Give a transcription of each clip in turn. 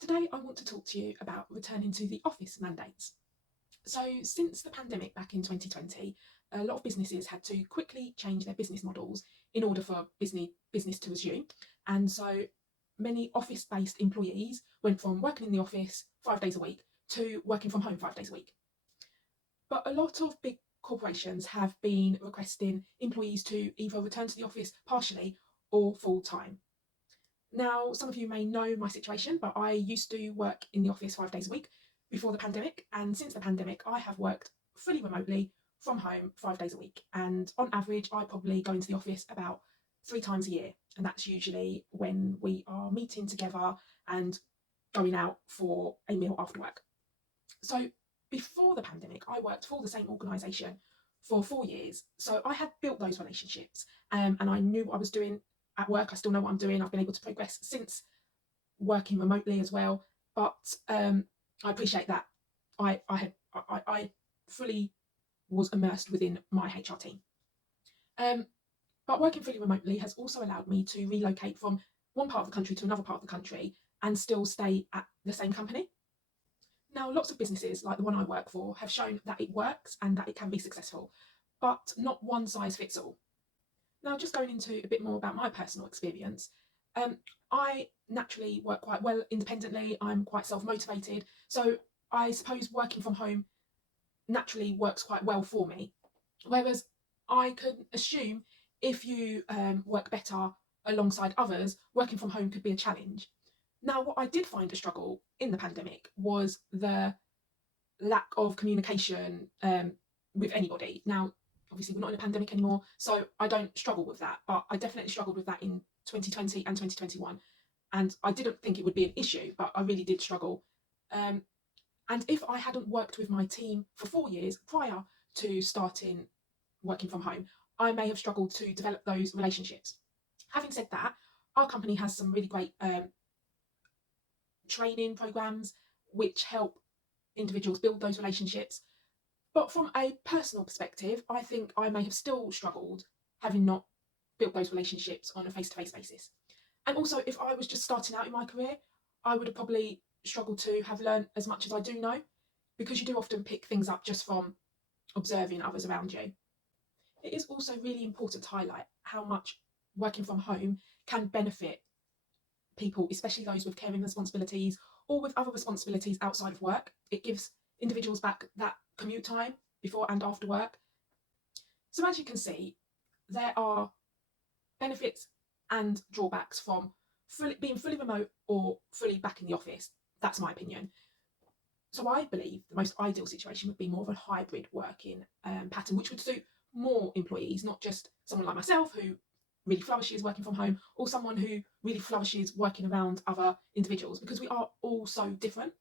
Today, I want to talk to you about returning to the office mandates. So, since the pandemic back in 2020, a lot of businesses had to quickly change their business models in order for business to resume. And so, many office based employees went from working in the office 5 days a week to working from home 5 days a week. But a lot of big corporations have been requesting employees to either return to the office partially or full time. Now, some of you may know my situation, but I used to work in the office 5 days a week before the pandemic. And since the pandemic, I have worked fully remotely from home 5 days a week. And on average, I probably go into the office about 3 times a year. And that's usually when we are meeting together and going out for a meal after work. So before the pandemic, I worked for the same organisation for 4 years. So I had built those relationships and I knew what I was doing at work. I still know what I'm doing. I've been able to progress since working remotely as well. But I appreciate that I fully was immersed within my HR team. But working fully remotely has also allowed me to relocate from one part of the country to another part of the country and still stay at the same company. Now, lots of businesses like the one I work for have shown that it works and that it can be successful, but not one size fits all. Now, just going into a bit more about my personal experience, I naturally work quite well independently. I'm quite self motivated. So I suppose working from home naturally works quite well for me. Whereas I can assume if you work better alongside others, working from home could be a challenge. Now, what I did find a struggle in the pandemic was the lack of communication with anybody. Now, obviously, we're not in a pandemic anymore, so I don't struggle with that, but I definitely struggled with that in 2020 and 2021. And I didn't think it would be an issue, but I really did struggle. Um, and if I hadn't worked with my team for 4 years prior to starting working from home, I may have struggled to develop those relationships. Having said that, our company has some really great training programs which help individuals build those relationships. But from a personal perspective, I think I may have still struggled having not built those relationships on a face to face basis. And also, if I was just starting out in my career, I would have probably struggled to have learned as much as I do know, because you do often pick things up just from observing others around you. It is also really important to highlight how much working from home can benefit people, especially those with caring responsibilities or with other responsibilities outside of work. It gives individuals back that commute time before and after work. So, as you can see, there are benefits and drawbacks from being fully remote or fully back in the office. That's my opinion. So, I believe the most ideal situation would be more of a hybrid working pattern, which would suit more employees, not just someone like myself who really flourishes working from home, or someone who really flourishes working around other individuals, because we are all so different.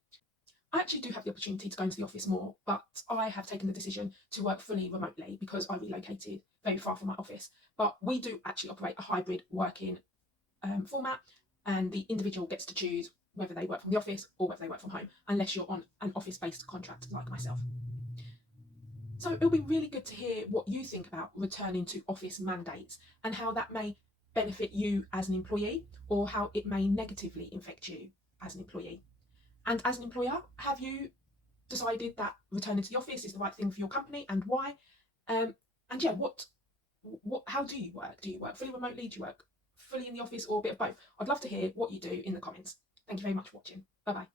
I actually do have the opportunity to go into the office more, but I have taken the decision to work fully remotely because I relocated very far from my office. But we do actually operate a hybrid working format, and the individual gets to choose whether they work from the office or whether they work from home, unless you're on an office-based contract like myself. So it'll be really good to hear what you think about returning to office mandates and how that may benefit you as an employee or how it may negatively affect you as an employee. And as an employer, have you decided that returning to the office is the right thing for your company, and why? And yeah, how do you work? Do you work fully remotely? Do you work fully in the office, or a bit of both? I'd love to hear what you do in the comments. Thank you very much for watching. Bye bye.